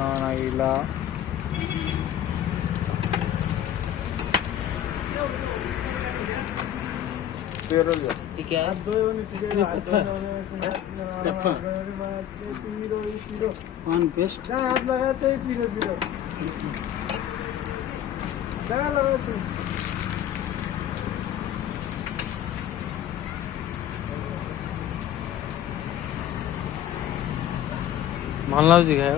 नाइला ठीक है one paste हाथ लगाते पीरो पीरो लगाते मानलाव जी है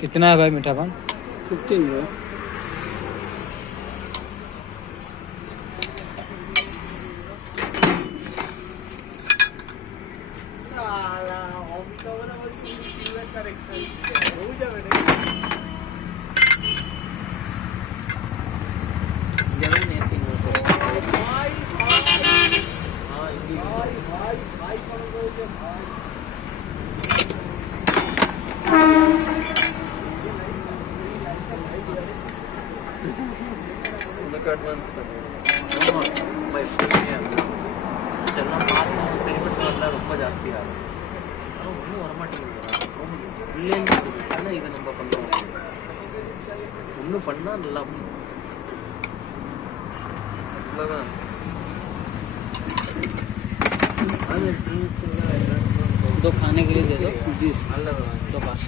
कितना है भाई मीठा पान 15 ಅಡ್ವಾನ್ಸ್ இதெல்லாம் பார்த்து செலிப்ரேட் பண்ணலாம் ரொம்ப ஜாஸ்தி ஆகும். ஆனால் ஒன்றும் வரமாட்டேங்குது. இல்லைன்னு ஆனால் இதை நம்ம பண்ணுவோம். ஒன்றும் பண்ணால் நல்லா அவ்வளோதான். அது ड्रिंक्स दो खाने के लिए दे दो 20 दो पास